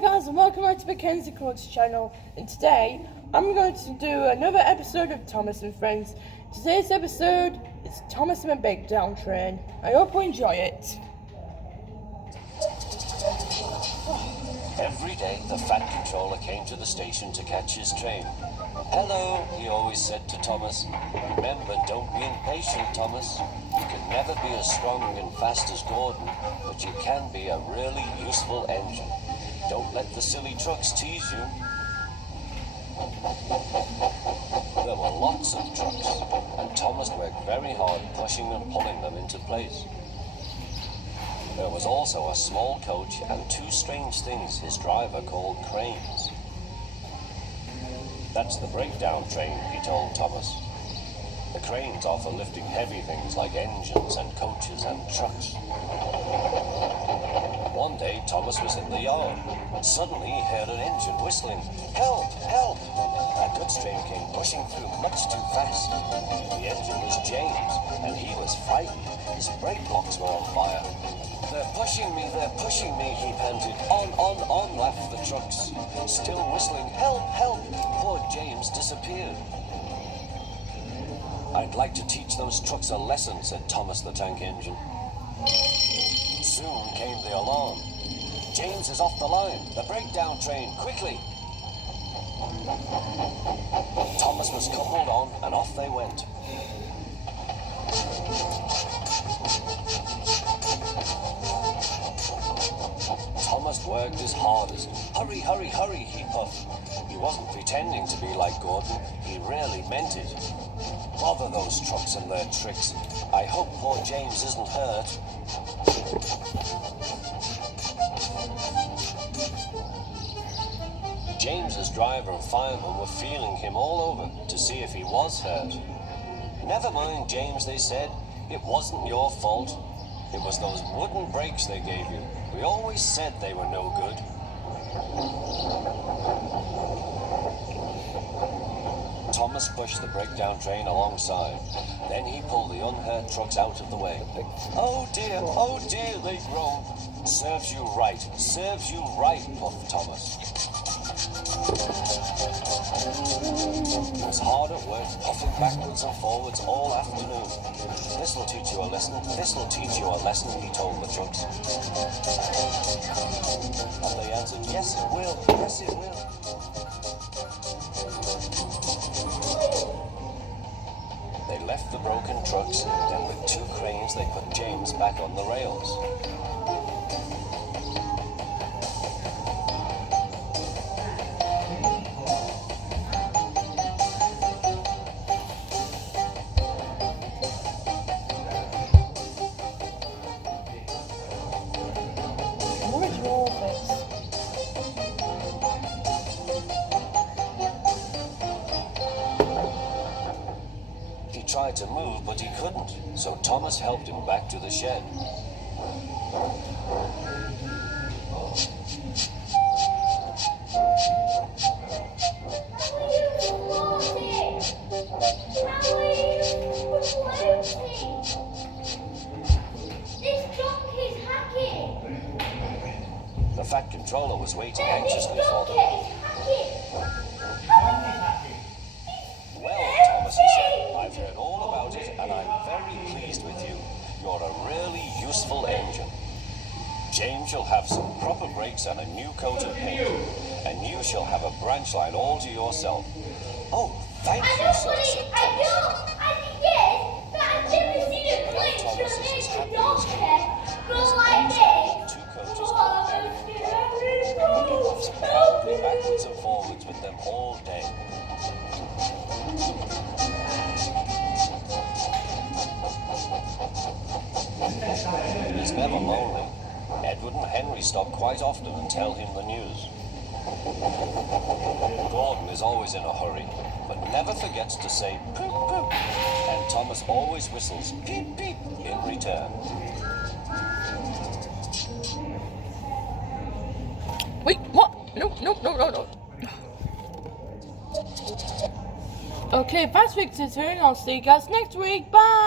guys, and welcome back to Mackenzie Court's channel. And today, I'm going to do another episode of Thomas and Friends. Today's episode is Thomas and the Breakdown Train. I hope you enjoy it. Every day, the Fat Controller came to the station to catch his train. "Hello," he always said to Thomas. "Remember, don't be impatient, Thomas. You can never be as strong and fast as Gordon, but you can be a really useful engine. Don't let the silly trucks tease you." There were lots of trucks, and Thomas worked very hard pushing and pulling them into place. There was also a small coach and two strange things his driver called cranes. "That's the breakdown train," he told Thomas. "The cranes are for lifting heavy things like engines and coaches and trucks." One day, Thomas was in the yard. Suddenly, he heard an engine whistling. "Help! Help!" A goods train came pushing through much too fast. The engine was James, and he was frightened. His brake blocks were on fire. They're pushing me," he panted. On, laughed the trucks. Still whistling, "Help! Help!" Poor James disappeared. "I'd like to teach those trucks a lesson," said Thomas the Tank Engine. Soon came the alarm. "James is off the line. The breakdown train, quickly!" Thomas was coupled on, and off they went. Thomas worked his hardest. Hurry, hurry, hurry, he puffed. He wasn't pretending to be like Gordon. He really meant it. Bother those trucks and their tricks. I hope poor James isn't hurt. James's driver and fireman were feeling him all over to see if he was hurt. "Never mind, James," they said. "It wasn't your fault. It was those wooden brakes they gave you. We always said they were no good." Thomas pushed the breakdown train alongside. Then he pulled the unhurt trucks out of the way. Oh dear, they groaned. Serves you right, puffed Thomas. He was hard at work, puffing backwards and forwards all afternoon. This'll teach you a lesson, he told the trucks. And they answered, yes it will. They left the broken trucks, then with two cranes they put James back on the rails. He tried to move, but he couldn't, so Thomas helped him back to the shed. The Fat Controller was waiting anxiously for them. "Well, Thomas," he said, "I've heard all about it, and I'm very pleased with you. You're a really useful engine. James shall have some proper brakes and a new coat of paint, and you shall have a branch line all to yourself." "Oh, thank you, sir," said Thomas. Thomas is as happy as can be. Two coaches he walks proudly backwards and forwards with them all day. He's never lonely. Edward and Henry stop quite often and tell him the news. Gordon is always in a hurry, but never forgets to say poop poop, and Thomas always whistles peep peep in return. Wait, what? No. Okay, that's Victor's turn. I'll see you guys next week. Bye!